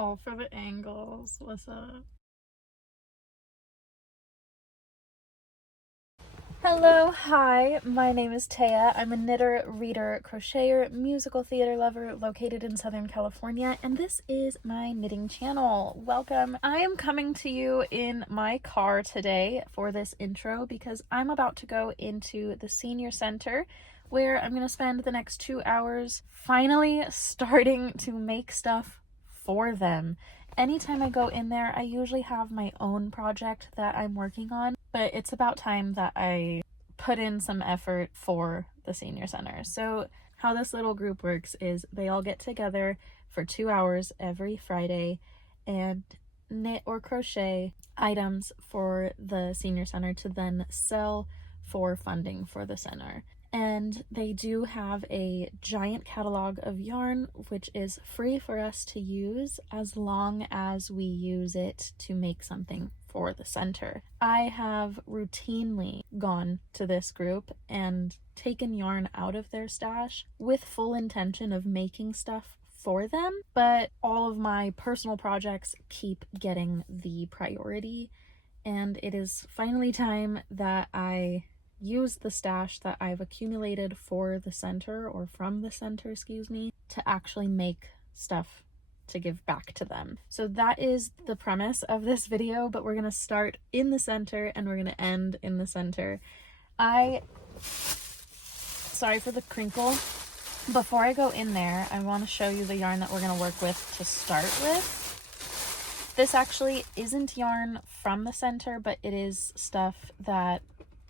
All for the angles. What's up? Hello, hi, my name is Taya. I'm a knitter, reader, crocheter, musical theater lover located in Southern California, and this is my knitting channel. Welcome. I am coming to you in my car today for this intro because I'm about to go into the senior center where I'm going to spend the next 2 hours finally starting to make stuff for them. Anytime I go in there, I usually have my own project that I'm working on, but it's about time that I put in some effort for the senior center. So how this little group works is they all get together for 2 hours every Friday and knit or crochet items for the senior center to then sell for funding for the center. And they do have a giant catalog of yarn, which is free for us to use as long as we use it to make something for the center. I have routinely gone to this group and taken yarn out of their stash with full intention of making stuff for them, but all of my personal projects keep getting the priority, and it is finally time that I use the stash that I've accumulated for the center, or from the center, excuse me, to actually make stuff to give back to them. So that is the premise of this video, but we're gonna start in the center and we're gonna end in the center. Sorry for the crinkle. Before I go in there, I want to show you the yarn that we're gonna work with to start with. This actually isn't yarn from the center, but it is stuff that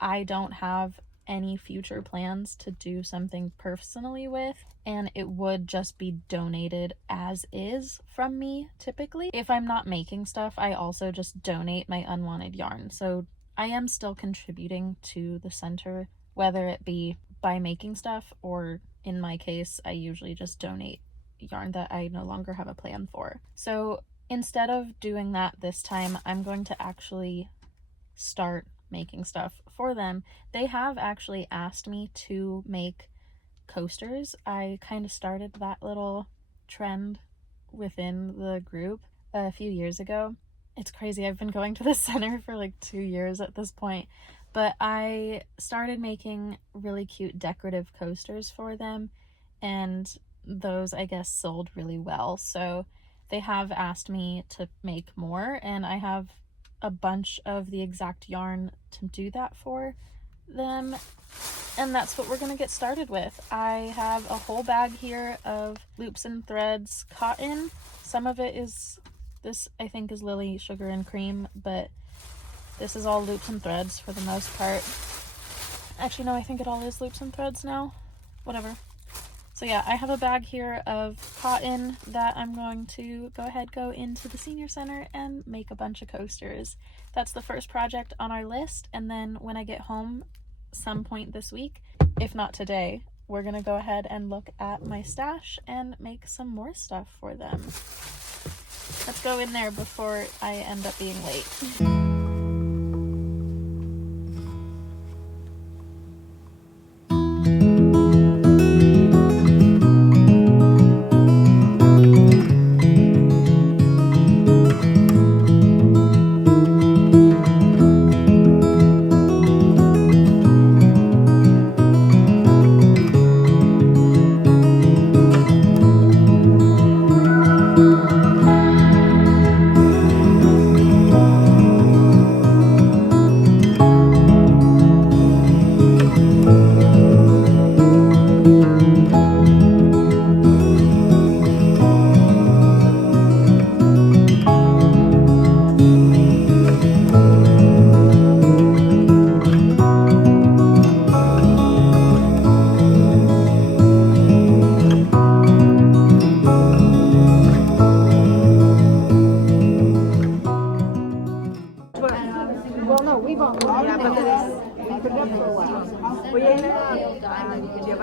I don't have any future plans to do something personally with, and it would just be donated as is from me typically. If I'm not making stuff, I also just donate my unwanted yarn. So I am still contributing to the center, whether it be by making stuff, or in my case, I usually just donate yarn that I no longer have a plan for. So instead of doing that this time, I'm going to actually start making stuff for them. They have actually asked me to make coasters. I kind of started that little trend within the group a few years ago. It's crazy, I've been going to the center for like 2 years at this point, but I started making really cute decorative coasters for them, and those, I guess, sold really well. So they have asked me to make more, and I have a bunch of the exact yarn to do that for them, and that's what we're gonna get started with. I have a whole bag here of Loops and Threads cotton. Some of it is, this I think is Lily Sugar and Cream, but this is all Loops and Threads for the most part. Actually no, I think it all is Loops and Threads now. Whatever. So yeah, I have a bag here of cotton that I'm going to go into the senior center and make a bunch of coasters. That's the first project on our list, and then when I get home some point this week, if not today, we're gonna go ahead and look at my stash and make some more stuff for them. Let's go in there before I end up being late.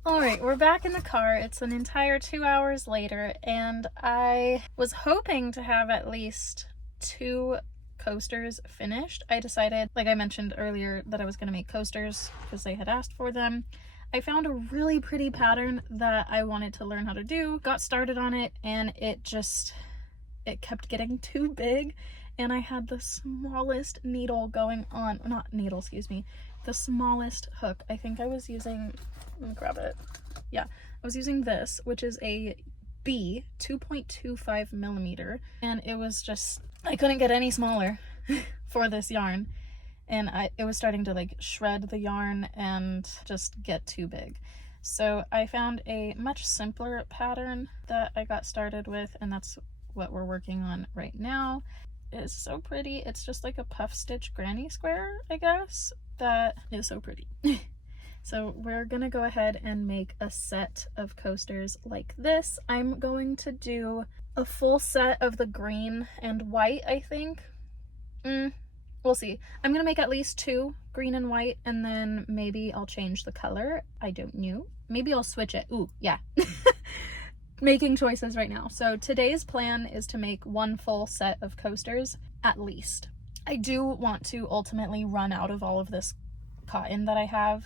Alright, we're back in the car. It's an entire 2 hours later, and I was hoping to have at least 2 coasters finished. I decided, like I mentioned earlier, that I was going to make coasters because they had asked for them. I found a really pretty pattern that I wanted to learn how to do, got started on it, and it it kept getting too big, and I had the smallest needle going on, not needle, excuse me, the smallest hook. I think I was using, let me grab it. Yeah, I was using this, which is a B 2.25 millimeter, and it was just, I couldn't get any smaller for this yarn, and it was starting to like shred the yarn and just get too big. So I found a much simpler pattern that I got started with, and that's what we're working on right now. It's so pretty. It's just like a puff stitch granny square, I guess, that is so pretty. So we're gonna go ahead and make a set of coasters like this. I'm going to do a full set of the green and white, I think. We'll see. I'm gonna make at least 2 green and white, and then maybe I'll change the color. I don't know. Maybe I'll switch it. Ooh, yeah. Making choices right now. So today's plan is to make 1 full set of coasters at least. I do want to ultimately run out of all of this cotton that I have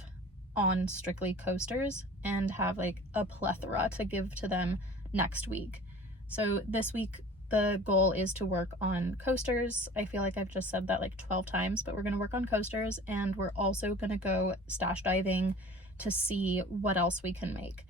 on strictly coasters and have like a plethora to give to them next week. So this week the goal is to work on coasters. I feel like I've just said that like 12 times, but we're going to work on coasters, and we're also going to go stash diving to see what else we can make.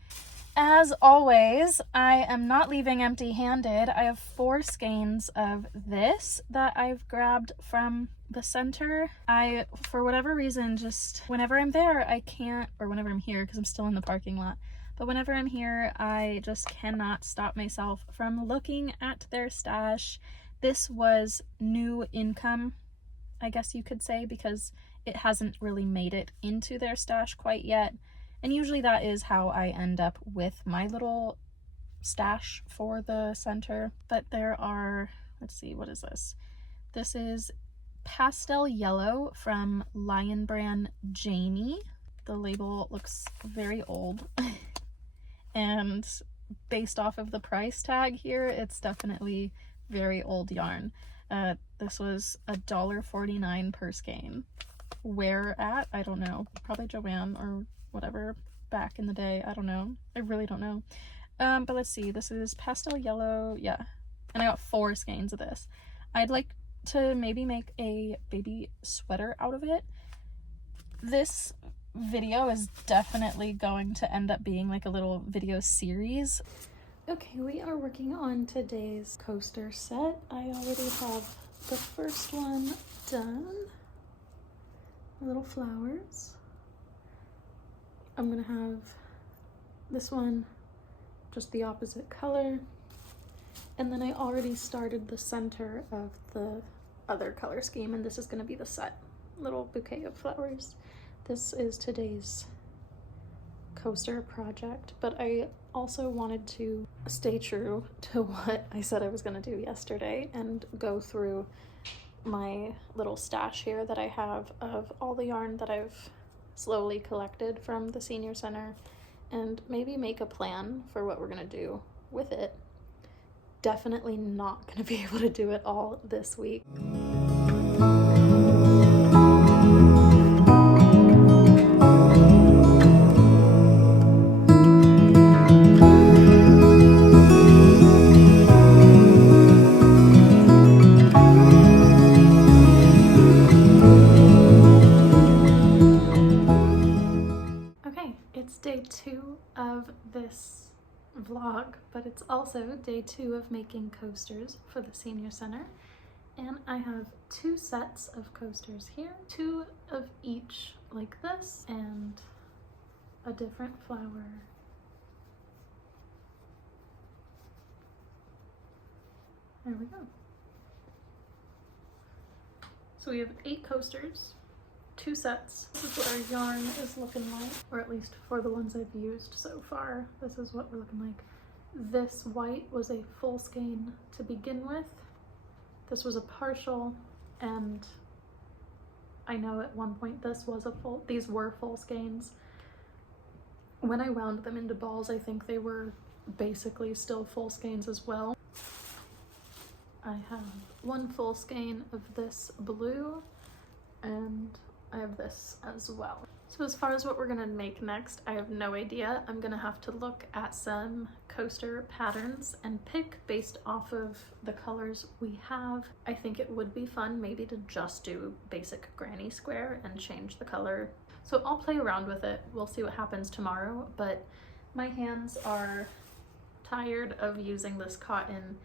As always, I am not leaving empty-handed. I have 4 skeins of this that I've grabbed from the center. I, for whatever reason, just whenever I'm there, I can't, or whenever I'm here, because I'm still in the parking lot, but whenever I'm here, I just cannot stop myself from looking at their stash. This was new income, I guess you could say, because it hasn't really made it into their stash quite yet. And usually that is how I end up with my little stash for the center. But there are, let's see, what is this? This is Pastel Yellow from Lion Brand Jamie. The label looks very old. And based off of the price tag here, it's definitely very old yarn. This was $1.49 per skein. Where at? I don't know. Probably Joann or whatever back in the day. I don't know. I really don't know. But let's see. This is Pastel Yellow. Yeah. And I got 4 skeins of this. I'd like to maybe make a baby sweater out of it. This video is definitely going to end up being like a little video series. Okay, we are working on today's coaster set. I already have the first one done. Little flowers. I'm gonna have this one just the opposite color, and then I already started the center of the other color scheme, and this is gonna be the set. Little bouquet of flowers. This is today's coaster project, but I also wanted to stay true to what I said I was gonna do yesterday and go through my little stash here that I have of all the yarn that I've slowly collected from the senior center, and maybe make a plan for what we're gonna do with it. Definitely not gonna be able to do it all this week. Day 2 of this vlog, but it's also day 2 of making coasters for the senior center, and I have 2 sets of coasters here, 2 of each like this, and a different flower. There we go. So we have 8 coasters, 2 sets. This is what our yarn is looking like, or at least for the ones I've used so far. This is what we're looking like. This white was a full skein to begin with. This was a partial, and I know at one point these were full skeins. When I wound them into balls, I think they were basically still full skeins as well. I have 1 full skein of this blue, and I have this as well. So as far as what we're gonna make next, I have no idea. I'm gonna have to look at some coaster patterns and pick based off of the colors we have. I think it would be fun maybe to just do basic granny square and change the color. So I'll play around with it. We'll see what happens tomorrow, but my hands are tired of using this cotton.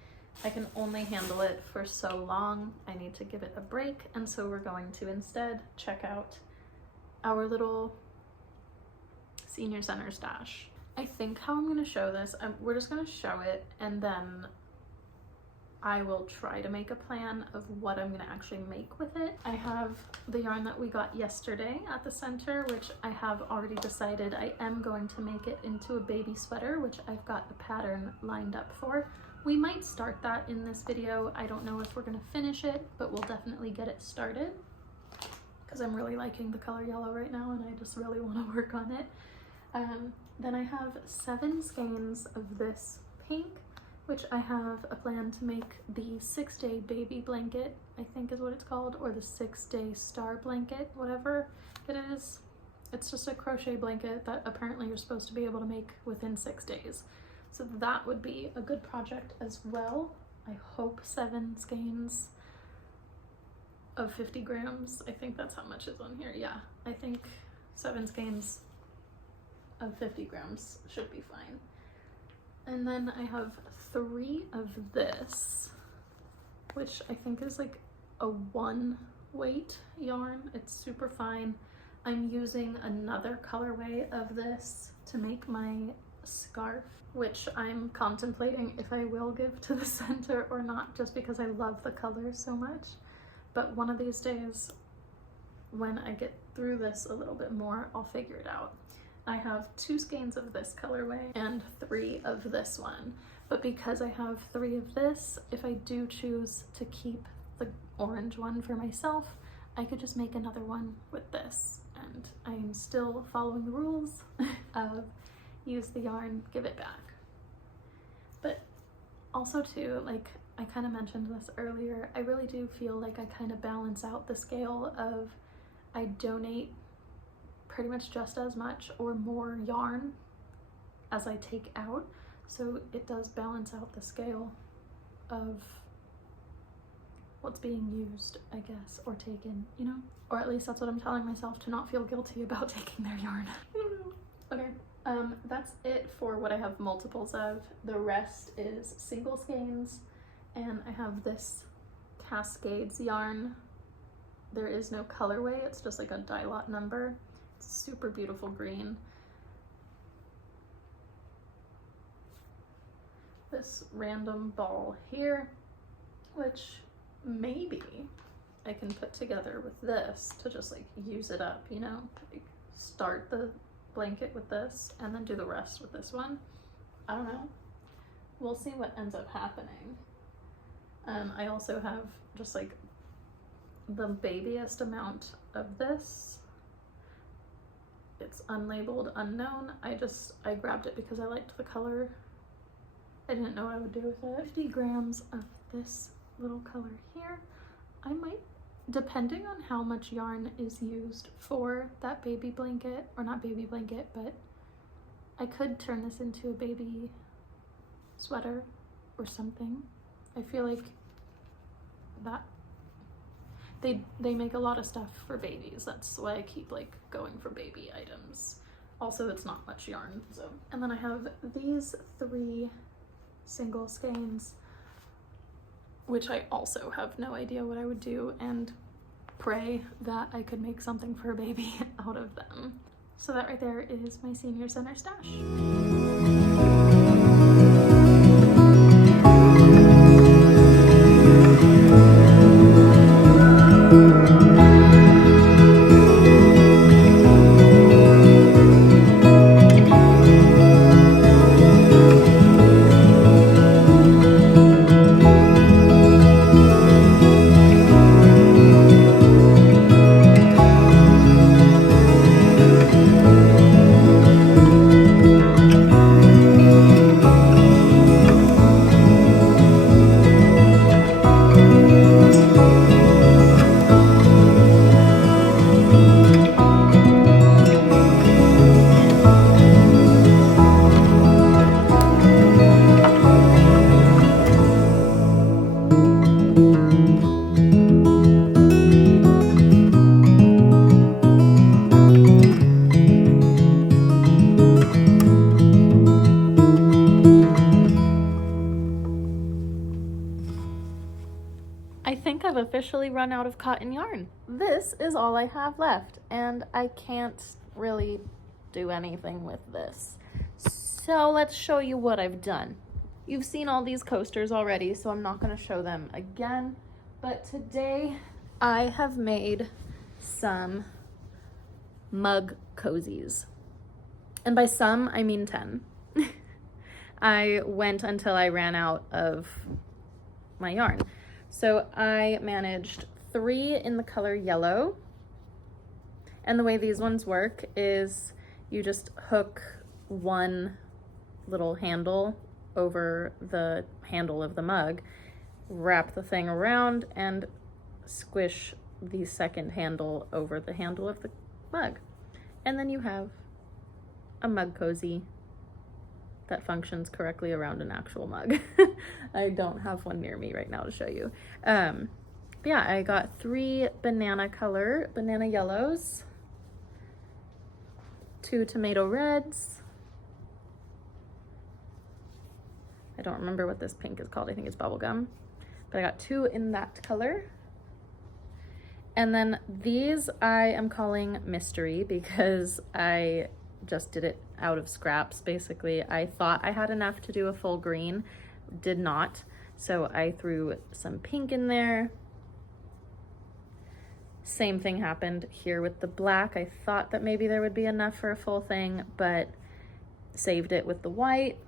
I can only handle it for so long. I need to give it a break, and so we're going to instead check out our little senior center stash. I think how I'm going to show this, we're just going to show it, and then I will try to make a plan of what I'm going to actually make with it. I have the yarn that we got yesterday at the center, which I have already decided I am going to make it into a baby sweater, which I've got a pattern lined up for. We might start that in this video. I don't know if we're going to finish it, but we'll definitely get it started because I'm really liking the color yellow right now and I just really want to work on it. Then I have 7 skeins of this pink, which I have a plan to make the 6-day baby blanket, I think is what it's called, or the 6-day star blanket, whatever it is. It's just a crochet blanket that apparently you're supposed to be able to make within 6 days. So that would be a good project as well. I hope 7 skeins of 50 grams. I think that's how much is on here. Yeah, I think 7 skeins of 50 grams should be fine. And then I have 3 of this, which I think is like a 1 weight yarn. It's super fine. I'm using another colorway of this to make my scarf, which I'm contemplating if I will give to the center or not, just because I love the color so much. But one of these days, when I get through this a little bit more, I'll figure it out. I have 2 skeins of this colorway and 3 of this one. But because I have 3 of this, if I do choose to keep the orange one for myself, I could just make another one with this. And I am still following the rules of use the yarn, give it back. But also too, like I kind of mentioned this earlier, I really do feel like I kind of balance out the scale of I donate pretty much just as much or more yarn as I take out. So it does balance out the scale of what's being used, I guess, or taken, you know? Or at least that's what I'm telling myself, to not feel guilty about taking their yarn. Okay, that's it for what I have multiples of. The rest is single skeins, and I have this Cascades yarn. There is no colorway, it's just like a dye lot number. It's super beautiful green. This random ball here, which maybe I can put together with this to just like use it up, you know, like start the blanket with this and then do the rest with this one. I don't know. We'll see what ends up happening. I also have just like the babyest amount of this. It's unlabeled, unknown. I grabbed it because I liked the color. I didn't know what I would do with it. 50 grams of this little color here. I might, depending on how much yarn is used for that baby blanket, or not baby blanket, but I could turn this into a baby sweater or something. I feel like that they make a lot of stuff for babies. That's why I keep like going for baby items. Also, it's not much yarn, so. And then I have these 3 single skeins, which I also have no idea what I would do, and pray that I could make something for a baby out of them. So that right there is my senior center stash. officially run out of cotton yarn. This is all I have left, and I can't really do anything with this. So let's show you what I've done. You've seen all these coasters already, so I'm not going to show them again. But today I have made some mug cozies. And by some, I mean 10. I went until I ran out of my yarn. So I managed 3 in the color yellow. And the way these ones work is you just hook one little handle over the handle of the mug, wrap the thing around, and squish the second handle over the handle of the mug. And then you have a mug cozy that functions correctly around an actual mug. I don't have one near me right now to show you. But yeah, I got 3 banana yellows, 2 tomato reds. I don't remember what this pink is called. I think it's bubblegum. But I got 2 in that color. And then these I am calling mystery because I just did it out of scraps, basically. I thought I had enough to do a full green, did not. So I threw some pink in there. Same thing happened here with the black. I thought that maybe there would be enough for a full thing, but saved it with the white.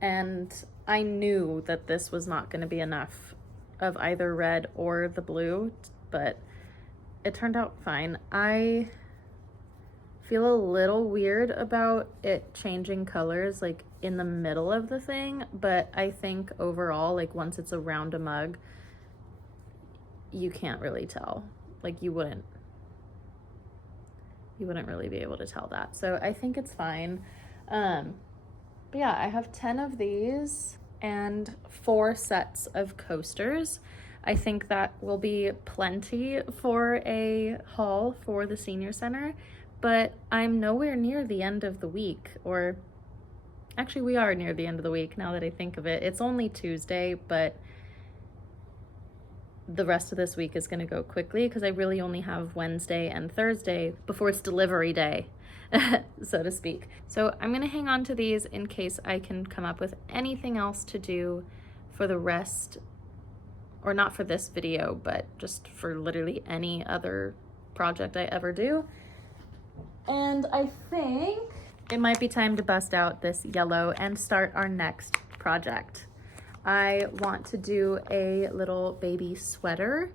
And I knew that this was not going to be enough of either red or the blue, but it turned out fine. I feel a little weird about it changing colors like in the middle of the thing, but I think overall, like once it's around a mug, you can't really tell. Like you wouldn't really be able to tell that. So I think it's fine. But yeah, I have 10 of these and 4 sets of coasters. I think that will be plenty for a haul for the senior center, but I'm nowhere near the end of the week, or actually we are near the end of the week now that I think of it. It's only Tuesday, but the rest of this week is going to go quickly because I really only have Wednesday and Thursday before it's delivery day, so to speak. So I'm going to hang on to these in case I can come up with anything else to do for the rest, or not for this video, but just for literally any other project I ever do. And I think it might be time to bust out this yellow and start our next project. I want to do a little baby sweater.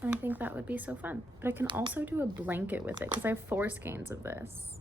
And I think that would be so fun. But I can also do a blanket with it because I have 4 skeins of this.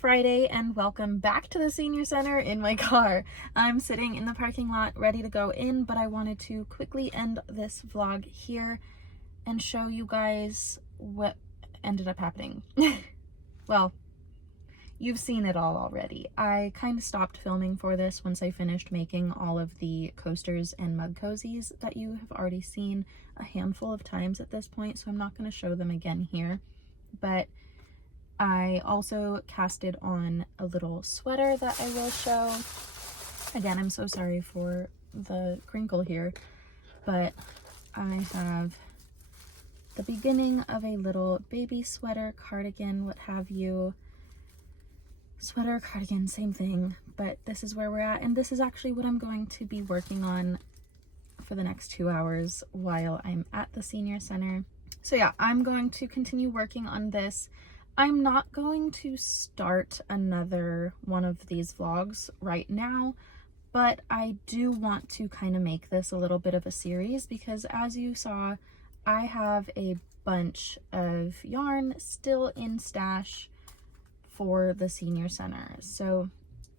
Friday and welcome back to the senior center in my car. I'm sitting in the parking lot ready to go in, but I wanted to quickly end this vlog here and show you guys what ended up happening. Well, you've seen it all already. I kind of stopped filming for this once I finished making all of the coasters and mug cozies that you have already seen a handful of times at this point, so I'm not going to show them again here. But I also casted on a little sweater that I will show. Again, I'm so sorry for the crinkle here, but I have the beginning of a little baby sweater, cardigan, what have you. Sweater, cardigan, same thing, but this is where we're at, and this is actually what I'm going to be working on for the next 2 hours while I'm at the senior center. So yeah, I'm going to continue working on this. I'm not going to start another one of these vlogs right now, but I do want to kind of make this a little bit of a series because as you saw, I have a bunch of yarn still in stash for the senior center. So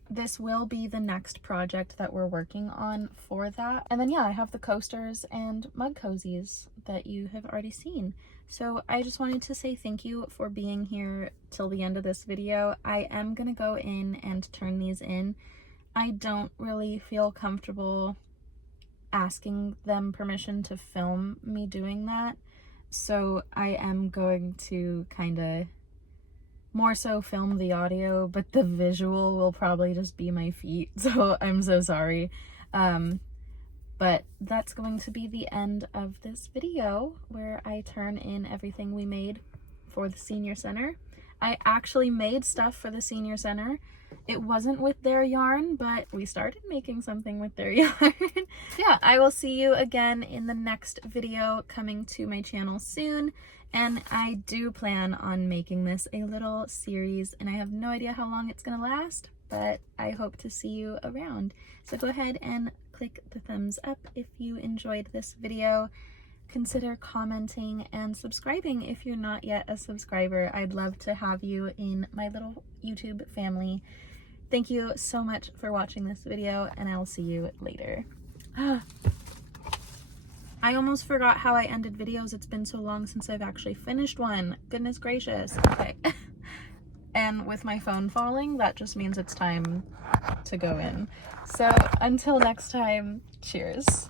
this will be the next project that we're working on for that. And then yeah, I have the coasters and mug cozies that you have already seen. So I just wanted to say thank you for being here till the end of this video. I am gonna go in and turn these in. I don't really feel comfortable asking them permission to film me doing that. So I am going to kind of more so film the audio, but the visual will probably just be my feet. So I'm so sorry. But that's going to be the end of this video where I turn in everything we made for the senior center. I actually made stuff for the senior center. It wasn't with their yarn, but we started making something with their yarn. Yeah, I will see you again in the next video coming to my channel soon. And I do plan on making this a little series, and I have no idea how long it's gonna last, but I hope to see you around. So go ahead and click the thumbs up if you enjoyed this video. Consider commenting and subscribing if you're not yet a subscriber. I'd love to have you in my little YouTube family. Thank you so much for watching this video, and I'll see you later. I almost forgot how I ended videos. It's been so long since I've actually finished one. Goodness gracious. Okay. And with my phone falling, that just means it's time to go in. So until next time, cheers.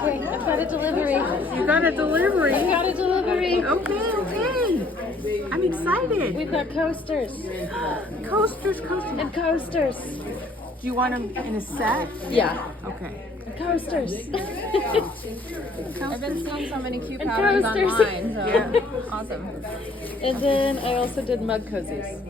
Okay, I've got a delivery. You got a delivery? I got a delivery. Okay. I'm excited. We've got coasters. Coasters. And coasters. Do you want them in a set? Yeah. Okay. And coasters. I've been seeing so many cute And patterns coasters. online, so Yeah. awesome. And then I also did mug cozies.